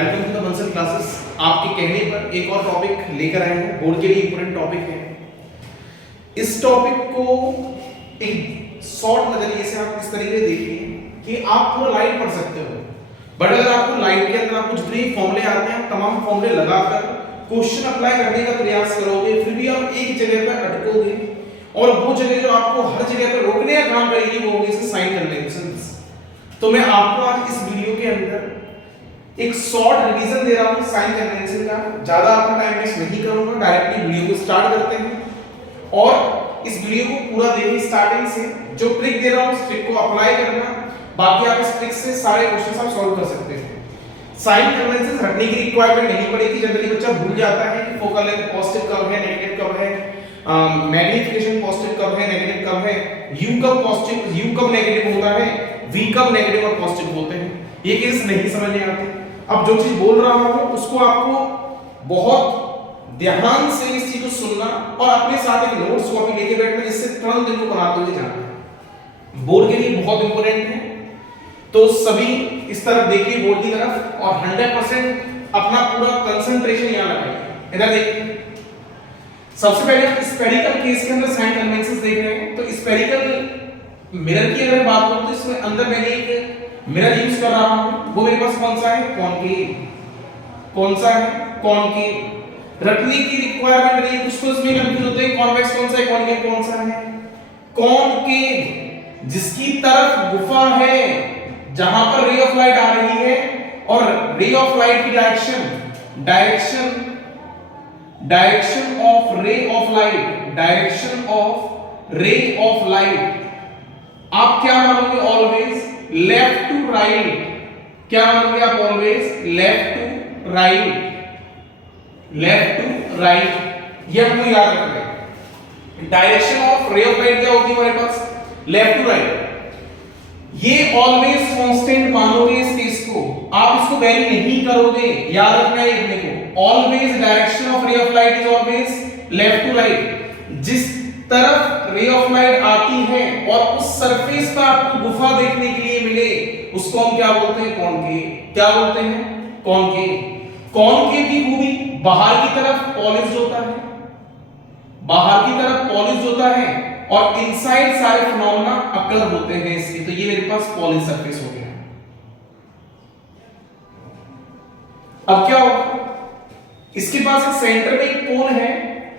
Welcome to the Bansal classes. आपके कहने पर एक और टॉपिक लेकर आए हैं, बोर्ड के लिए इंपॉर्टेंट टॉपिक है। इस टॉपिक को एक शॉर्ट नजरिए से आप इस तरीके से देखिए कि आप पूरा लाइट पढ़ सकते हो, बट अगर आपको लाइट के अंदर आपको जितने फॉर्मूले आते हैं तमाम फॉर्मूले लगाकर क्वेश्चन अप्लाई करने का प्रयास करोगे, फिर भी आप एक जगह पर अटकोगे और वो जगह जो आपको हर जगह पर रोकने का काम करेगी वो होगी साइन कन्वेंशंस। तो मैं आपको आज इस वीडियो के अंदर एक शॉर्ट रिवीजन दे रहा हूं साइन कन्वेंशन का। ज्यादा आपका टाइम वेस्ट नहीं करूंगा, डायरेक्टली वीडियो को स्टार्ट करते हैं और इस वीडियो को पूरा देखिए स्टार्टिंग से। जो ट्रिक दे रहा हूं उस ट्रिक को अप्लाई करना, बाकी आप इस ट्रिक से सारे क्वेश्चंस आप सॉल्व कर सकते हैं। साइन कन्वेंशन रखने की रिक्वायरमेंट नहीं पड़ेगी। जनरली बच्चा भूल जाता है कि फोकल लेंथ पॉजिटिव कब है, नेगेटिव कब है, मैग्नीफिकेशन पॉजिटिव कब है, नेगेटिव कब है, u कब पॉजिटिव, u कब नेगेटिव होता है, v कब नेगेटिव और पॉजिटिव होते हैं, ये केस नहीं समझने आते। अब जो चीज बोल रहा हूं उसको आपको बहुत ध्यान से इस चीज को सुनना और अपने साथ एक नोट्स कॉपी लेके बैठना, जिससे तुरंत दिन को बनाते हुए जाना। बोर्ड के लिए बहुत इंपॉर्टेंट है, तो सभी इस तरफ देखिए बोर्ड की तरफ और 100% अपना पूरा कंसंट्रेशन यहां लगाइए। इधर देखिए, सबसे पहले हम स्फेरिकल केस के अंदर साइन कन्वेंशंस देख रहे हैं। तो स्फेरिकल मिरर की अगर बात करूं तो इसमें अंदर मैंने एक मिरर यूज कर रहा हूं, वो मेरे पास कौन सा है, कॉनकेव। कौन सा है, कॉनकेव। रखने की रिक्वायरमेंट नहीं, कुछ तो इसमें कंफ्यूज होते हैं, कॉन्वेक्स कौन सा है, कॉनकेव कौन सा है। कॉनकेव जिसकी तरफ गुफा है, जहां पर रे ऑफ लाइट आ रही है और रे ऑफ लाइट की direction of ray of light, direction of ray of light आप क्या मानोगे, ऑलवेज लेफ्ट टू राइट। क्या मानोगे आप, always left to right, left to right. ये हमको याद रखना है। Direction of ray of light क्या होती है हमारे पास, लेफ्ट टू राइट। ये ऑलवेज कांस्टेंट मानोगे इस केस को, आप इसको वेरी नहीं करोगे, याद रखना है अपने को। Always direction of ray of light is always left to right. जिस तरफ रे ऑफ लाइट आती है और उस सरफेस पर आपको गुफा देखने के लिए मिले, उसको हम क्या बोलते हैं, कॉनकेव। क्या बोलते हैं, कॉनकेव। कॉनकेव की खूबी बाहर की तरफ पॉलिश्ड होता है, बाहर की तरफ पॉलिश्ड होता है और इनसाइड सारे फिनोमेना अकर होते हैं इसके। तो ये मेरे पास पॉलिश सरफेस हो गया। अब क्या होगा, इसके पास एक सेंटर में एक पोल है,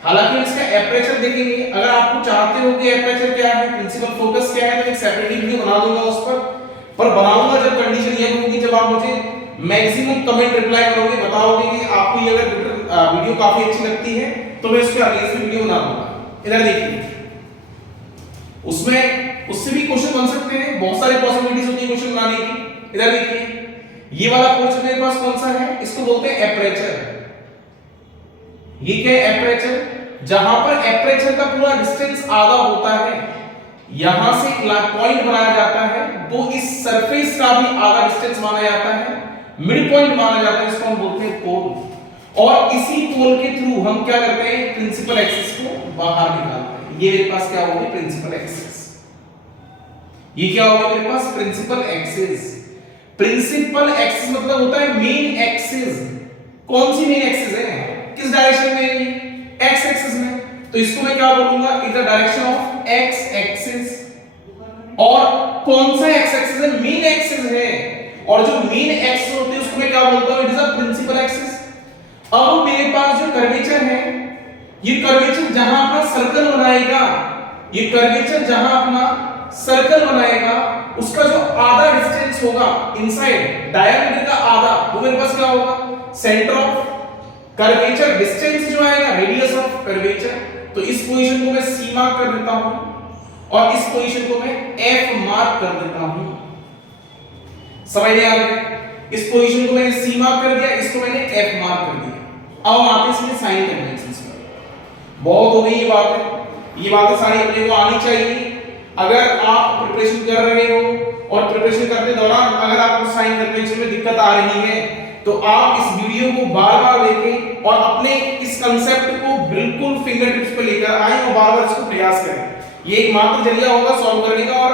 हालांकि इसका एपरेचर देखेंगे। अगर आपको चाहते हो कि एपरेचर क्या है, प्रिंसिपल फोकस क्या है, तो एक सेपरेट वीडियो बना दूंगा उस पर बनाऊंगा जब कंडीशन ये होगी, जब आप मुझे मैक्सिमम कमेंट रिप्लाई करोगे, बताओगे कि आपको ये अगर वीडियो काफी अच्छी लगती है तो मैं इस पे अगले वीडियो बना दूंगा। इधर देखिए, उसमें उससे भी क्वेश्चन बन सकते हैं, बहुत सारी पॉसिबिलिटीज होती है क्वेश्चन बनाने की। इधर देखिए, ये वाला पोर्शन मेरे पास कौन सा है, इसको बोलते हैं एपरेचर। ये क्या है, एपरेचर। जहां पर एपरेचर का पूरा डिस्टेंस आधा होता है, यहां से एक पॉइंट बनाया जाता है, तो इस सरफेस का भी आधा डिस्टेंस माना जाता है, मिड पॉइंट माना जाता है, इसको हम बोलते हैं पोल। और इसी पोल के थ्रू हम क्या करते हैं, प्रिंसिपल एक्सिस को बाहर निकालते हैं। ये मेरे पास क्या होगी, प्रिंसिपल एक्सिस। ये क्या होगा मेरे पास, प्रिंसिपल एक्सिस। प्रिंसिपल एक्सिस मतलब होता है मेन एक्सिस। कौन सी मेन एक्सिस है, किस डायरेक्शन में, एक्स एक्सिस में। तो इसको मैं क्या बोलूंगा, is the direction of x axis. और कौन सा एक्स एक्सिस है, मेन एक्सिस है। और जो मेन एक्सिस होती है उसको मैं क्या बोलता हूं, it is a principal axis. अब मेरे पास जो कर्वेचर है, ये कर्वेचर जहां अपना सर्कल बनाएगा, ये कर्वेचर जहां अपना सर्कल बनाएगा, उसका जो आधा डिस्टेंस होगा इनसाइड डायमीटर का आधा, वो मेरे पास क्या होगा, सेंटर ऑफ कर्वेचर। डिस्टेंस जो आएगा, रेडियस ऑफ कर्वेचर। तो इस पोजीशन को मैं सी मार्क कर देता हूं और इस पोजीशन को मैं एफ मार्क कर देता हूं। समझ में आ गया, इस पोजीशन को मैंने सी मार्क कर दिया, इसको मैंने एफ मार्क कर दिया। अब हम आते हैं इसमें साइन कन्वेंशंस पर। बहुत हो गई ये बातें, ये बातें सारी अपने को आनी चाहिए। अगर आप प्रिपरेशन कर रहे हो और प्रिपरेशन करते दौरान अगर आपको साइन कन्वेंशन में दिक्कत आ रही है, तो आप इस वीडियो को बार-बार देखें और अपने इस कांसेप्ट को बिल्कुल फिंगर टिप्स पे लेकर आएं और बार-बार इसको प्रयास करें। ये एकमात्र जरिया होगा सॉल्व करने का, और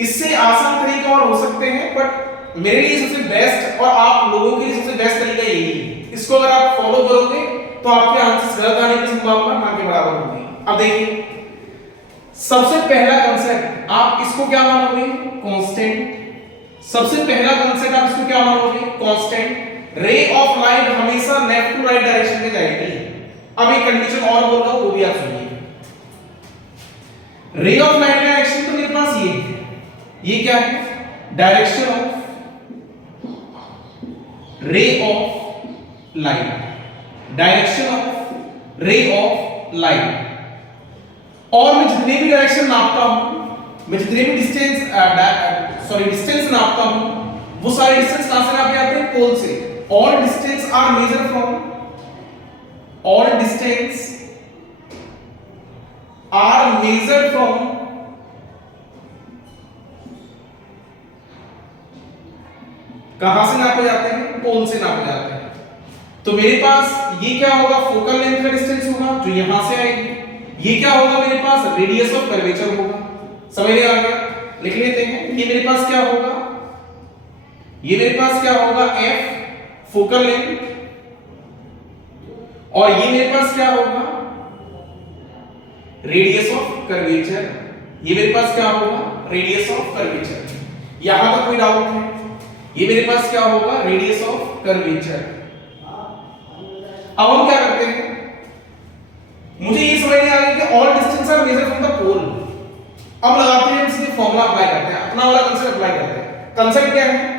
इससे आसान तरीका और हो सकते हैं, बट मेरे लिए सबसे बेस्ट और आप लोगों के लिए सबसे बेस्ट तरीका यही है। इसको अगर आप फॉलो करोगे तो आपके आंसर्स गलत आने की संभावना ना के बराबर होगी। अब देखिए सबसे पहला कांसेप्ट आप इसको क्या मानोगे? कांस्टेंट। सबसे पहला कांसेप्ट आप इसको क्या मानोगे? कांस्टेंट। रे ऑफ लाइट हमेशा लेफ्ट टू राइट डायरेक्शन में जाएगी। अब एक कंडीशन और बोल रहा हूं वो भी आप सुनिए। रे ऑफ लाइट का डायरेक्शन तो मेरे पास ये है, ये क्या है? Direction of ray of light, direction of ray of light. और मैं जितने भी डायरेक्शन नापता हूं, मैं जितने भी डिस्टेंस नापता हूं, वो सारे डिस्टेंस कहां से नापे जाते हैं? पोल से। All distance are measure from, all distance are measure from कहां से नापे जाते हैं? पोल से नापे जाते हैं। तो मेरे पास ये क्या होगा? फोकल लेंथ का डिस्टेंस होगा जो यहां से आएगी। ये क्या होगा? मेरे पास रेडियस ऑफ कर्वेचर होगा। समझ में आ गया? लिख लेते हैं। ये मेरे पास क्या होगा? ये मेरे पास क्या होगा? f focal length. और ये मेरे पास क्या होगा? Radius of curvature. ये मेरे पास क्या होगा? Radius of curvature. यहां तक कोई डाउट है? ये मेरे पास क्या होगा? Radius of curvature. अब हम क्या करते हैं? मुझे ये समझ नहीं आ रहा कि all distance are measure from the pole. अब लगाते हैं, इसलिए फॉर्मूला अप्लाई करते हैं, अपना वाला कांसेप्ट अप्लाई करते हैं। कांसेप्ट क्या है?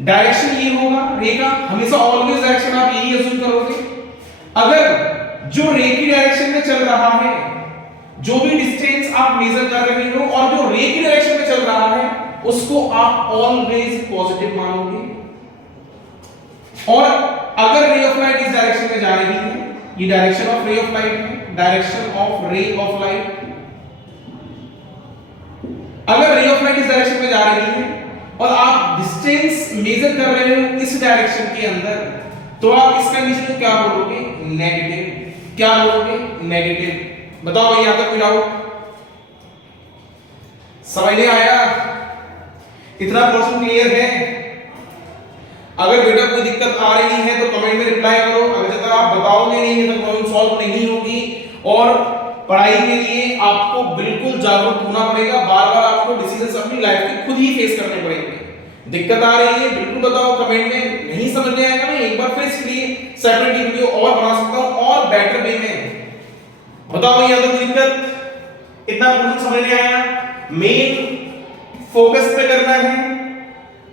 डायरेक्शन ये होगा रे का, हमेशा ऑलवेज डायरेक्शन आप यही अज्यूम करोगे। अगर जो रे की डायरेक्शन में चल रहा है, जो भी डिस्टेंस आप मेजर कर रहे हो और जो रे की डायरेक्शन में चल रहा है, उसको आप ऑलवेज पॉजिटिव मानोगे। और अगर रे ऑफ लाइट इस डायरेक्शन में जा रही है, ये direction of ray of light है, direction of ray of light, अगर रे ऑफ लाइट इस डायरेक्शन में जा रही है और आप डिस्टेंस मेजर कर रहे हो इस डायरेक्शन के अंदर, तो आप इस कंडीशन को क्या बोलोगे? नेगेटिव। क्या बोलोगे? नेगेटिव। बताओ भाई, यहां तक कोई डाउट? समझ नहीं आया? इतना क्वेश्चन क्लियर है? अगर बेटा कोई दिक्कत आ रही है तो कमेंट में रिप्लाई करो। अगर जब तक आप बताओगे नहीं तो प्रॉब्लम सॉल्व नहीं होगी। और पढ़ाई के लिए आपको बिल्कुल जागरूक होना पड़ेगा। बार-बार आपको डिसीजंस अपनी लाइफ के खुद ही फेस करने पड़ेंगे। दिक्कत आ रही है बिल्कुल बताओ कमेंट में। नहीं समझ में आएगा, मैं एक बार फिर इसके लिए सेपरेट वीडियो और बना सकता हूं और बेटर वे में। बताओ भैया तो दिक्कत इतना कुछ समझ में आया? मेन फोकस पे करना है।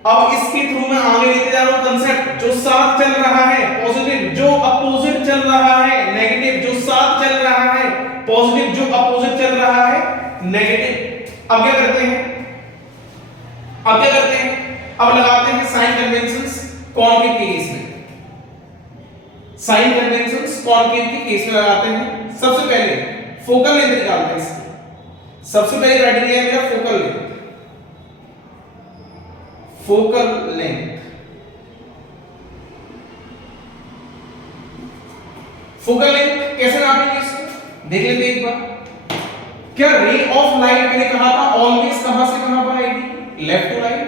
अब इसके थ्रू मैं आगे लेते जा रहा हूं कंसेप्ट। जो साथ चल रहा है पॉजिटिव, जो अपोजिट चल रहा है नेगेटिव। जो साथ चल रहा है पॉजिटिव, जो अपोजिट चल रहा है नेगेटिव। अब क्या करते हैं? अब लगाते हैं साइन कन्वेंशंस कॉनकेव के केस में। साइन कन्वेंशंस कॉनकेव के केस में लगाते हैं। सबसे पहले फोकल लेंथ निकालते हैं इसकी। सबसे पहले क्राइटेरिया है मेरा focal length. Focal length, focal length कैसे नापेंगे इसको? देख लेते हैं एक बार। क्या रे ऑफ लाइट मैंने कहा था ऑलवेज कहां से कहां पर आएगी? Left to right,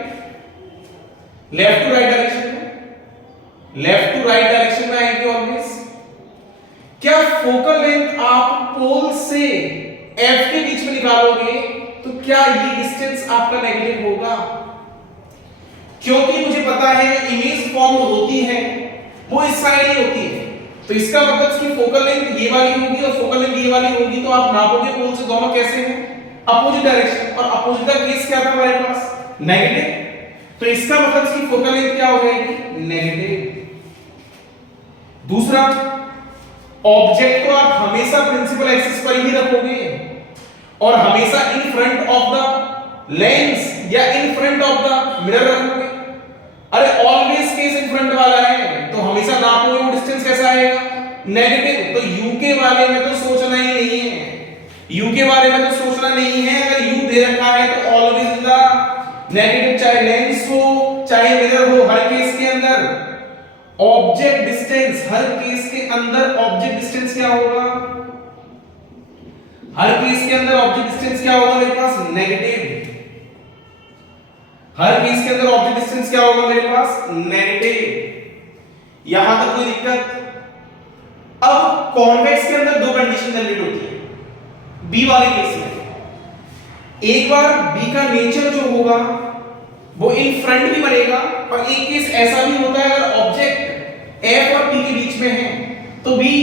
left to right direction में, लेफ्ट टू राइट डायरेक्शन में आएगी ऑलवेज। क्या फोकल लेंथ आप पोल से एफ के बीच में निकालोगे तो क्या ये डिस्टेंस आपका नेगेटिव होगा? क्योंकि मुझे पता है इमेज फॉर्म होती है वो इस साइड ही होती है, तो इसका मतलब कि फोकल लेंथ ये वाली होगी और फोकल लेंथ ये वाली होगी। तो आप नापोगे पोल से दोनों कैसे हैं? Opposite direction. और अपोजिट का केस क्या था हमारे पास? नेगेटिव। तो इसका मतलब कि फोकल लेंथ क्या हो जाएगी? नेगेटिव। दूसरा, ऑब्जेक्ट को आप हमेशा प्रिंसिपल एक्सिस पर ही रखोगे और हमेशा in front of the lens या in front of the mirror रखोगे। अरे ऑलवेज केस इन फ्रंट वाला है तो हमेशा नापोगे वो डिस्टेंस कैसा आएगा? नेगेटिव। तो यू के बारे में तो सोचना ही नहीं है, यू के बारे में तो सोचना नहीं है। अगर यू दे रखा है तो ऑलवेज द नेगेटिव, चाहे लेंस हो चाहे मिरर हो, हर केस के अंदर ऑब्जेक्ट डिस्टेंस, हर केस के अंदर ऑब्जेक्ट डिस्टेंस क्या होगा? हर केस के अंदर ऑब्जेक्ट डिस्टेंस क्या होगा मेरे पास? नेगेटिव। हर केस के अंदर ऑब्जेक्ट डिस्टेंस क्या होगा मेरे पास, नेगेटिव। यहां तक कोई दिक्कत? अब कॉन्वेक्स के अंदर दो कंडीशन जनरेट होती है बी वाले केस में। एक बार बी का नेचर जो होगा वो इन फ्रंट भी बनेगा, और एक केस ऐसा भी होता है अगर ऑब्जेक्ट एफ और पी के बीच में है तो बी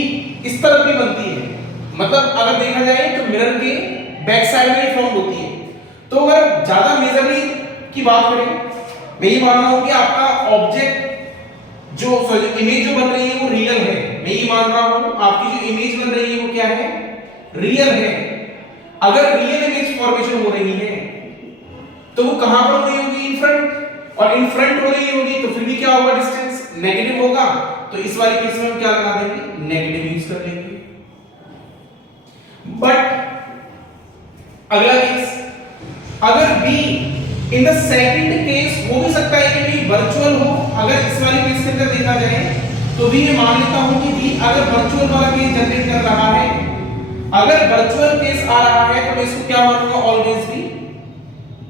इस तरफ भी बनती है। मतलब अगर देखा जाए तो मिरर के बैक साइड में ही फॉर्म होती है। तो अगर ज्यादा मेजरली की बात करें, मैं ये मान रहा हूं कि आपका ऑब्जेक्ट जो इमेज जो बन रही है वो रियल है। मैं ये मान रहा हूं आपकी जो इमेज बन रही है वो क्या है, रियल है। अगर रियल इमेज फॉर्मेशन हो रही है तो वो कहां पर हो रही होगी, इन फ्रंट, और इन फ्रंट हो रही होगी तो फिर भी क्या होगा, डिस्टेंस नेगेटिव होगा। तो इस वाले केस में हम क्या लगा देंगे, नेगेटिव यूज कर लेंगे। बट अगला केस, अगर be in the second case हो भी सकता है कि बी वर्चुअल हो। अगर इस वाले केस के अंदर देखा जाए तो भी मैं मान लेता हूं कि बी अगर वर्चुअल वाला केस जनरेट कर रहा है, अगर वर्चुअल केस आ रहा है तो मैं इसको क्या मानूंगा, ऑलवेज भी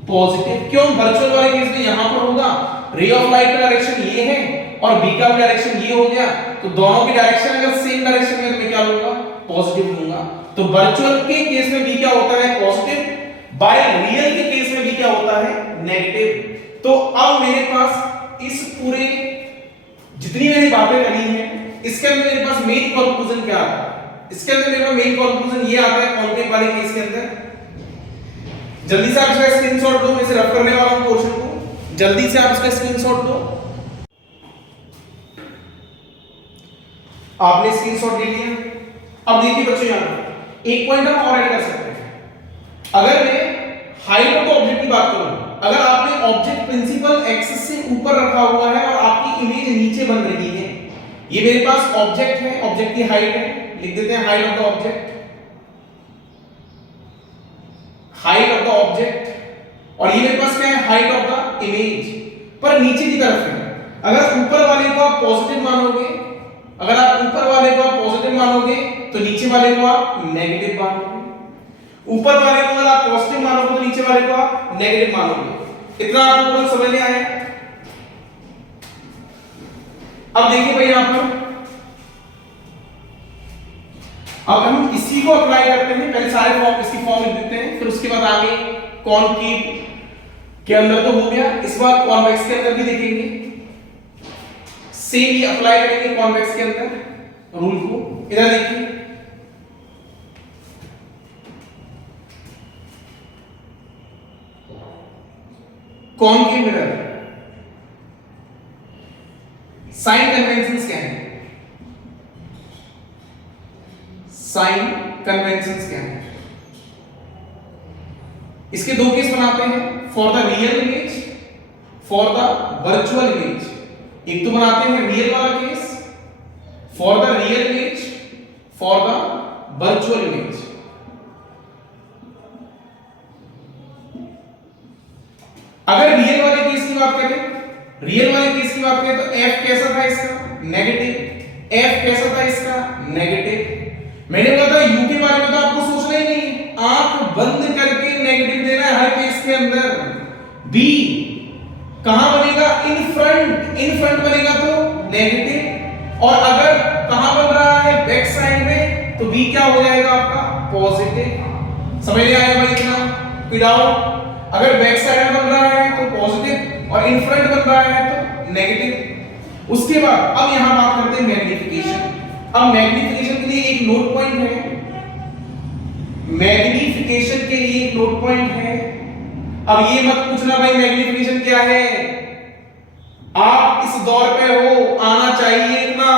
पॉजिटिव। क्यों, वर्चुअल वाले केस में यहां पर होगा रे ऑफ लाइट का डायरेक्शन ये है और बी का डायरेक्शन ये हो गया, तो दोनों की डायरेक्शन अगर सेम डायरेक्शन में तो मैं क्या लूंगा, पॉजिटिव लूंगा। तो वर्चुअल के केस में बी क्या होता है, पॉजिटिव। बाय रियल के केस में बी क्या होता है, नेगेटिव। तो अब मेरे पास इस पूरे जितनी मैंने बातें करी हैं इसके अंदर मेरे पास मेन कंक्लूजन क्या आता है, इसके अंदर मेरे पास मेन कंक्लूजन ये आता है कॉन्केव वाले केस के अंदर। जल्दी से आप इसका स्क्रीनशॉट दो, मैं इसे रफ करने वाला हूं पोर्शन को, जल्दी से आप इसका स्क्रीनशॉट दो। आपने स्क्रीनशॉट ले लिया। अब देखिए बच्चों, यहां पर एक पॉइंट हम और ऐड कर सकते हैं। अगर मैं हाइट ऑफ द ऑब्जेक्ट की बात करूं, अगर आपने ऑब्जेक्ट प्रिंसिपल एक्सिस से ऊपर रखा हुआ है और आपकी इमेज नीचे बन रही है, ये मेरे पास ऑब्जेक्ट है, ऑब्जेक्ट की हाइट है, लिख देते हैं height of the object, height of the object, और ये मेरे पास क्या है, हाइट ऑफ द इमेज, पर नीचे की तरफ है। अगर ऊपर वाले को आप पॉजिटिव मानोगे, अगर आप ऊपर वाले को आप पॉजिटिव मानोगे तो नीचे वाले को आप नेगेटिव मानोगे। ऊपर वाले को अगर आप पॉजिटिव मानोगे तो नीचे वाले को आप नेगेटिव मानोगे। इतना आपको पूरा समझ में आया? अब देखिए भाई यहां पर, अब हम इसी को अप्लाई करते हैं। पहले सारे फॉर्म इसकी फॉर्म लिख देते हैं, फिर उसके बाद आगे कॉनकेव के अंदर तो हो गया, इस बार कॉन्वेक्स के अंदर भी देखेंगे। सेम ये अप्लाई करेंगे कॉन्वेक्स के अंदर रूल को। इधर देखिए, कॉनकेव मिरर साइन कन्वेंशंस क्या है, साइन कन्वेंशंस क्या है? इसके दो केस बनाते हैं, for the real image, for the virtual image. एक तो बनाते हैं रियल वाला case, for the real image, for the virtual image. अगर रियल वाले केस की बात करें, रियल वाले केस की बात करें तो f कैसा था इसका, नेगेटिव। f कैसा था इसका, नेगेटिव। मैंने कहा था u के बारे में तो आपको सोचना ही नहीं, आंख बंद करके नेगेटिव देना है हर केस के अंदर। b कहां बनेगा, इन फ्रंट बनेगा तो नेगेटिव, और अगर कहां बन रहा है, बैक साइड में, तो b क्या हो जाएगा आपका, पॉजिटिव। समझ में आया भाई इतना? कोई डाउट? अगर बैक साइड में बन रहा है तो पॉजिटिव और इन फ्रंट बन रहा है तो नेगेटिव। उसके बाद अब यहां बात करते हैं मैग्नीफिकेशन। अब मैग्नीफिकेशन के लिए एक नोट पॉइंट है, मैग्नीफिकेशन के लिए एक नोट पॉइंट है। अब ये मत पूछना भाई मैग्नीफिकेशन क्या है, आप इस दौर पे हो, आना चाहिए इतना।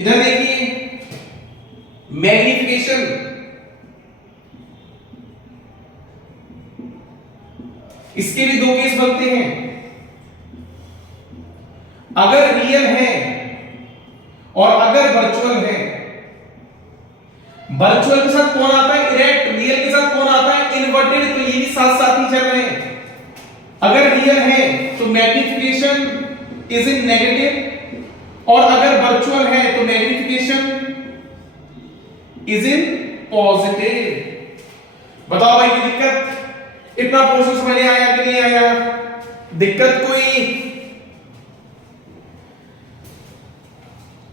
इधर देखिए, मैग्नीफिकेशन इसके भी दो केस बनते हैं। अगर रियल है और अगर वर्चुअल है। वर्चुअल के साथ कौन आता है, इरेक्ट। रियल के साथ कौन आता है, इन्वर्टेड। तो ये भी साथ साथ ही चल रहे हैं। अगर रियल है तो मैग्निफिकेशन इज इन नेगेटिव, और अगर वर्चुअल है तो मैग्निफिकेशन इज इन पॉजिटिव। बताओ भाई कोई दिक्कत? इतना पोर्शन समझ में आया कि नहीं आया? दिक्कत कोई?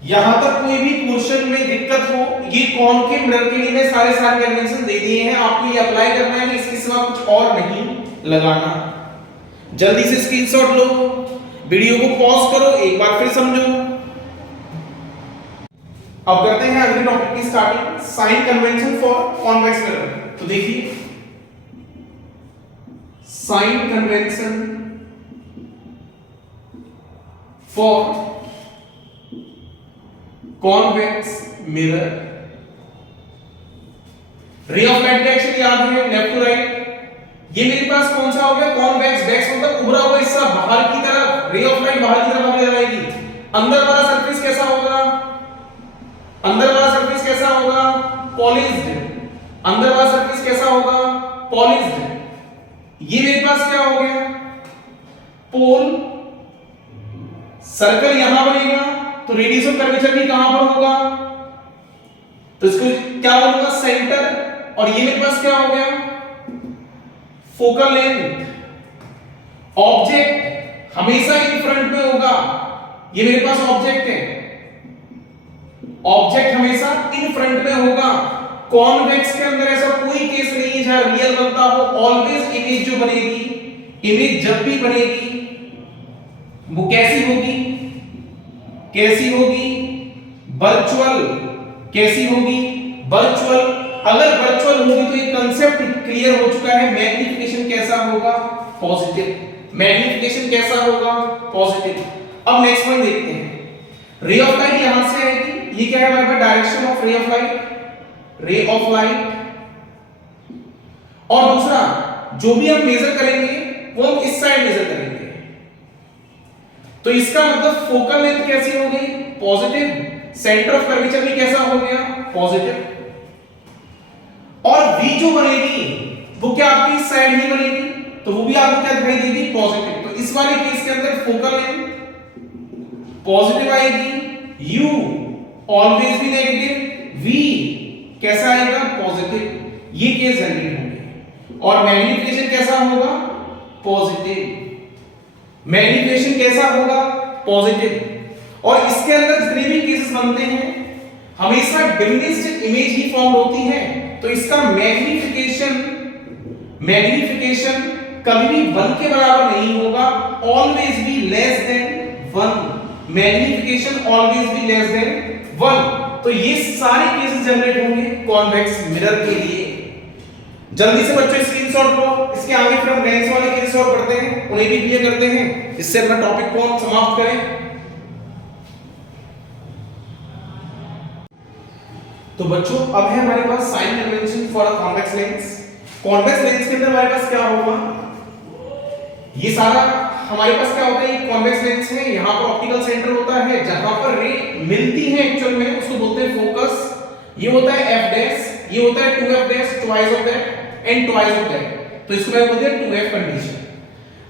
यहां तक कोई भी पोर्शन में दिक्कत हो, ये कॉनकेव मिरर के लिए मैं सारे कन्वेंशन दे दिए हैं, आपको ये अप्लाई करना है, इसके सिवा कुछ और नहीं लगाना। जल्दी से स्क्रीनशॉट लो, वीडियो को पॉज करो, एक बार फिर समझो। अब करते हैं अगले टॉपिक की starting, sign convention for convex mirror. तो देखिए sign convention for convex mirror. Ray of light direction याद है, लेफ्ट टू राइट। ये मेरे पास कौन सा हो गया? कॉन्वेक्स। वेक्स मतलब उभरा हुआ हिस्सा बाहर की तरफ, रे ऑफ लाइट बाहर की तरफ आगे जाएगी। अंदर वाला सरफेस कैसा होगा? अंदर वाला सरफेस कैसा होगा? पॉलिश्ड। अंदर वाला सरफेस कैसा होगा? पॉलिश्ड। ये मेरे पास क्या हो गया? पोल। सर्कल यहां बनेगा तो रेडियस ऑफ कर्वेचर भी कहां पर होगा? तो इसको क्या बोलूंगा? सेंटर। और ये मेरे पास क्या हो गया? Focal length. ऑब्जेक्ट हमेशा इन फ्रंट में होगा, ये मेरे पास ऑब्जेक्ट है, ऑब्जेक्ट हमेशा इन फ्रंट में होगा। कॉन्वेक्स के अंदर ऐसा कोई केस नहीं है जहां रियल बनता हो। ऑलवेज इमेज जो बनेगी, इमेज जब भी बनेगी वो कैसी होगी? कैसी होगी? वर्चुअल। कैसी होगी? वर्चुअल। अगर वर्चुअल होगी तो एक कांसेप्ट क्लियर हो चुका है, मैग्निफिकेशन कैसा होगा? पॉजिटिव। मैग्निफिकेशन कैसा होगा? पॉजिटिव। अब नेक्स्ट पॉइंट देखते हैं। रे ऑफ लाइट यहां से आएगी, ये क्या है हमारे पास? Direction of ray of light, ray of light. और दूसरा जो भी हम मेजर करेंगे वो हम इस साइड मेजर करेंगे, तो इसका मतलब फोकल लेंथ कैसी हो गई? पॉजिटिव। सेंटर ऑफ कर्वेचर भी कैसा हो गया? पॉजिटिव। और V जो बनेगी वो क्या आपकी इस साइड ही बनेगी, तो वो भी आपको क्या दिखाई देगी? पॉजिटिव। तो इस वाले केस के अंदर फोकल लेंथ पॉजिटिव आएगी, U ऑलवेज भी नेगेटिव, V कैसा आएगा? पॉजिटिव। ये केस जनरेट होंगे। और मैग्निफिकेशन कैसा होगा? पॉजिटिव। मैग्निफिकेशन कैसा होगा? पॉजिटिव। और इसके अंदर जितने भी केसेस बनते हैं हमेशा डिमिनिश्ड इमेज ही फॉर्म होती है, तो इसका मैग्निफिकेशन कभी भी 1 के बराबर नहीं होगा, always be less than 1। Magnification always be less than 1। तो ये सारे केसेस जनरेट होंगे कॉन्वेक्स मिरर के लिए। जल्दी से बच्चों स्क्रीनशॉट लो, इसके आगे फिर हम लेंस वाले केसेस और पढ़ते हैं, उन्हें भी क्लियर करते हैं, इससे अपना टॉपिक को हम समाप्त करें। तो बच्चों अब है हमारे पास sign convention for a convex lens. Convex lens के अंदर हमारे पास क्या होगा? ये सारा हमारे पास क्या होता है? ये कॉन्वेक्स लेंस है, यहां पर ऑप्टिकल सेंटर होता है, जहां पर रे मिलती है एक्चुअल में उसको बोलते हैं फोकस। ये होता है f डैश, ये होता है 2f dash, twice of that and twice of that, तो इसको मैं बोलते हैं 2f कंडीशन।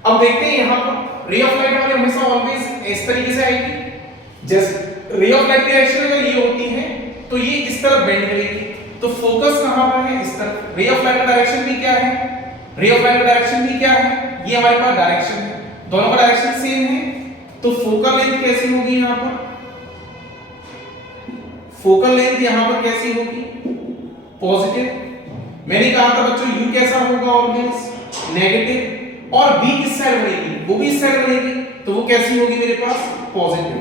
अब देखते हैं यहां पर रे ऑफ लाइट हमारी हमेशा ऑलवेज इस तरीके से आएगी। जैसे रे ऑफ लाइट की डायरेक्शन अगर ये होती है तो ये इस तरफ बेंड करेगी, तो फोकस कहां पर है? इस तरफ। रे ऑफ लाइट का डायरेक्शन भी क्या है? रे ऑफ लाइट का डायरेक्शन भी क्या है? ये हमारे पास डायरेक्शन है, दोनों का डायरेक्शन सेम है, तो फोकल लेंथ कैसी होगी यहां पर? फोकल लेंथ यहां पर कैसी होगी? पॉजिटिव। मैंने कहा था बच्चों U कैसा होगा? Always negative. और B किस साइड बनेगी? वो भी इस साइड बनेगी, तो वो कैसी होगी मेरे पास? पॉजिटिव।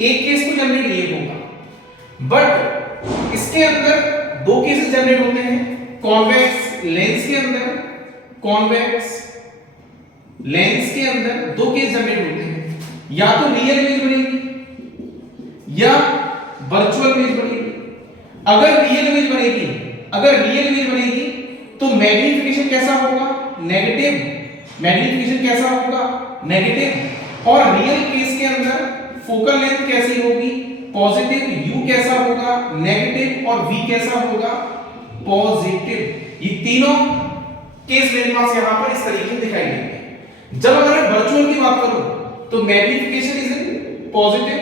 एक केस को जनरेट ये होगा, बट इसके अंदर दो केसेस जनरेट होते हैं कॉन्वेक्स लेंस के अंदर। कॉन्वेक्स लेंस के अंदर दो केस जनरेट होते हैं, या तो रियल इमेज बनेगी या वर्चुअल इमेज बनेगी। अगर रियल इमेज बनेगी तो मैग्नीफिकेशन कैसा होगा? नेगेटिव। मैग्नीफिकेशन कैसा होगा? नेगेटिव। और रियल केस के अंदर फोकल लेंथ कैसी होगी? पॉजिटिव। U कैसा होगा? नेगेटिव। और V कैसा होगा? पॉजिटिव। ये तीनों केस मेरे पास यहां पर इस तरीके से दिखाई देंगे। जब अगर मैं वर्चुअल की बात करूं तो magnification is in positive.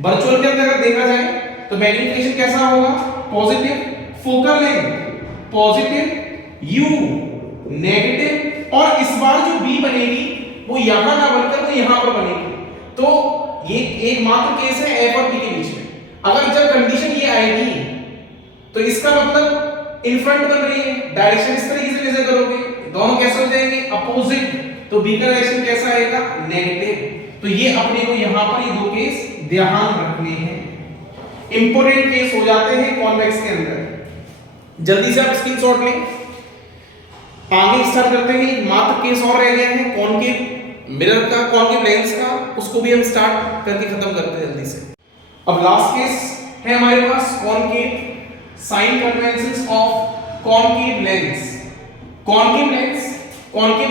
Virtual के अंदर अगर देखा जाए तो मैग्नीफिकेशन कैसा होगा? Positive. Focal length positive, U negative और इस बार जो बी बनेगी वो यहां ना बनकर वो यहां पर बनेगी। तो ये एकमात्र केस है एफ और पी के बीच में। अगर जब कंडीशन ये आएगी तो इसका मतलब इनफ्रंट बन रही है, डायरेक्शन इस तरीके से मेजर करोगे, दोनों कैसे हो जाएंगे अपोजिट, तो बी का डायरेक्शन कैसा आएगा नेगेटिव। तो ये अपने को यहां पर ये दो केस ध्यान रखने हैं, इंपॉर्टेंट केस हो जाते हैं कॉन्वेक्स के अंदर। जल्दी से आप स्क्रीनशॉट लें, आगे स्टार्ट करते हैं। मात्र केस और रह गया है कॉनकेव मिरर का, कॉनकेव लेंस का, उसको भी हम स्टार्ट करके खत्म करते हैं जल्दी से। अब लास्ट केस है हमारे पास concave sign conventions of concave lens. Concave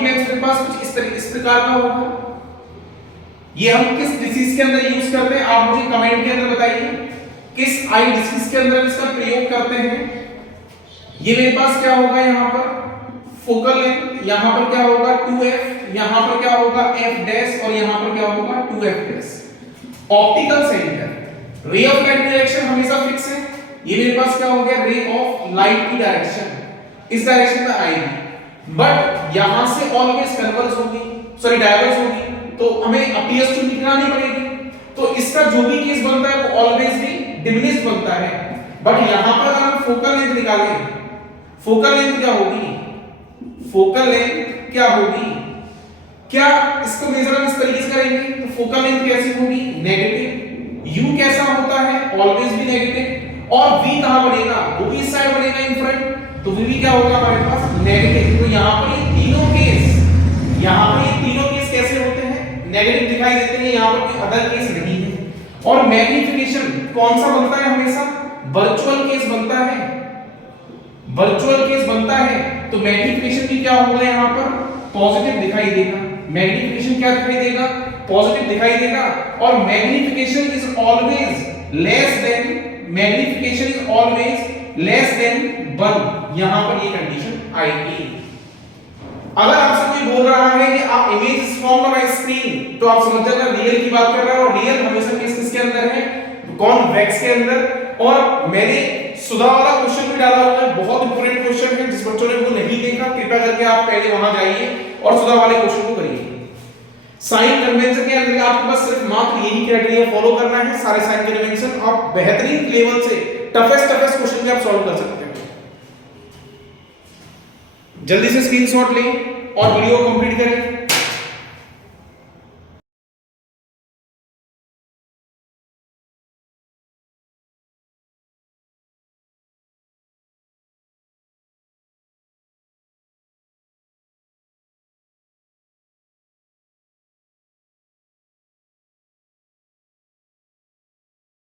lens मेरे पास कुछ इस प्रकार का होगा। ये हम किस डिसीज के अंदर यूज करते हैं, आप मुझे कमेंट के अंदर बताइए किस आई डिसीज के अंदर इसका प्रयोग करते हैं। ये मेरे पास क्या होगा, यहां पर फोकल लेंथ, यहां पर क्या होगा 2f, यहां पर क्या होगा f डैश और यहां पर क्या होगा 2f डैश। ऑप्टिकल सेंटर, रे ऑफ लाइट डायरेक्शन हमेशा फिक्स है। ये मेरे पास क्या हो गया, रे ऑफ लाइट की डायरेक्शन इस डायरेक्शन में आएगी, बट यहां से ऑलवेज कन्वर्ज होगी, सॉरी डाइवर्ज होगी, तो हमें अपीयर्स टू लिखना नहीं पड़ेगी। तो इसका जो भी केस बनता है वो ऑलवेज भी डिमिनिश्ड बनता है। बट यहां पर अगर हम फोकल लेंथ निकालें, फोकल लेंथ क्या होगी, फोकल लेंथ क्या होगी, क्या इसको मेजर हम इस तरीके से करेंगे तो फोकल लेंथ कैसी होगी नेगेटिव। u कैसा होता है ऑलवेज भी नेगेटिव, और v कहां बनेगा, वो भी इस साइड बनेगा इन फ्रंट, तो v भी क्या होगा हमारे पास नेगेटिव। तो यहां पर ये तीनों केस कैसे होते हैं नेगेटिव दिखाई देते हैं, यहां पर कोई अदर केस नहीं है। और मैग्निफिकेशन कौन सा बनता है, हमेशा वर्चुअल केस बनता है, वर्चुअल केस बनता है। तो मैग्निफिकेशन भी क्या होगा, यहां पर पॉजिटिव दिखाई देगा, मैग्निफिकेशन क्या दिखाई देगा, पॉजिटिव दिखाई देगा। और magnification is always less than, magnification is always less than 1, यहां पर ये कंडीशन आएगी। अगर आपसे कोई बोल रहा है कि आप इमेज फॉर्म बाय स्क्रीन, तो आप समझ जाना रियल की बात कर रहा है, और रियल हमेशा किसके अंदर है, कॉन्वेक्स के अंदर। और मैंने सुधा वाला क्वेश्चन भी डाला हुआ है, बहुत इंपॉर्टेंट क्वेश्चन है, जिस बच्चों ने वो नहीं देखा कृपया करके आप पहले वहां जाइए और सुधा वाले क्वेश्चन को करिए। साइन कन्वेंशन के अंदर आपको बस सिर्फ मात्र यही क्राइटेरिया फॉलो करना है, सारे साइन कन्वेंशन आप बेहतरीन लेवल से टफेस्ट क्वेश्चन भी आप सॉल्व कर सकते हैं। जल्दी से स्क्रीनशॉट लें और वीडियो कंप्लीट करें।